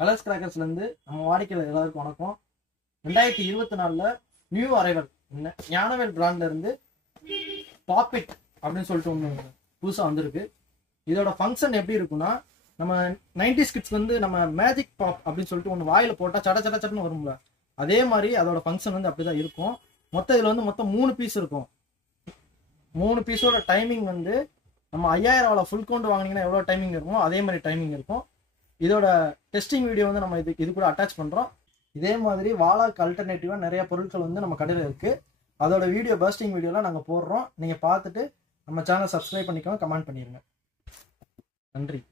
Colours கிராக்கர்ஸ்லேருந்து நம்ம வாடிக்கையாளர் எல்லாருக்கும் வணக்கம். 2024 நியூ அரைவல் ஞானவேல் பிராண்ட்ல இருந்து பாப்பிட் அப்படின்னு சொல்லிட்டு ஒன்று புதுசாக வந்திருக்கு. இதோட ஃபங்க்ஷன் எப்படி இருக்குன்னா, நம்ம 90s கிட்ஸ் வந்து நம்ம மேஜிக் பாப் அப்படின்னு சொல்லிட்டு ஒன்று வாயில் போட்டால் சட சட சடன்னு வரும்ல, அதே மாதிரி அதோட ஃபங்க்ஷன் வந்து அப்படிதான் இருக்கும். இதில் வந்து மொத்தம் 3 பீஸ் இருக்கும். 3 பீஸோட டைமிங் வந்து நம்ம 5000 ஃபுல் கவுண்ட் வாங்கினீங்கன்னா எவ்வளோ டைமிங் இருக்குமோ அதே மாதிரி டைமிங் இருக்கும். இதோட டெஸ்டிங் வீடியோ வந்து நம்ம இது கூட அட்டாச் பண்ணுறோம். இதே மாதிரி வாலாக்கு அல்டர்னேட்டிவாக நிறைய பொருட்கள் வந்து நம்ம கடையில் இருக்குது. அதோட வீடியோ பர்ஸ்டிங் வீடியோலாம் நாங்கள் போடுறோம். நீங்கள் பார்த்துட்டு நம்ம சேனல் சப்ஸ்கிரைப் பண்ணிக்கோங்க, கமெண்ட் பண்ணிடுங்க. நன்றி.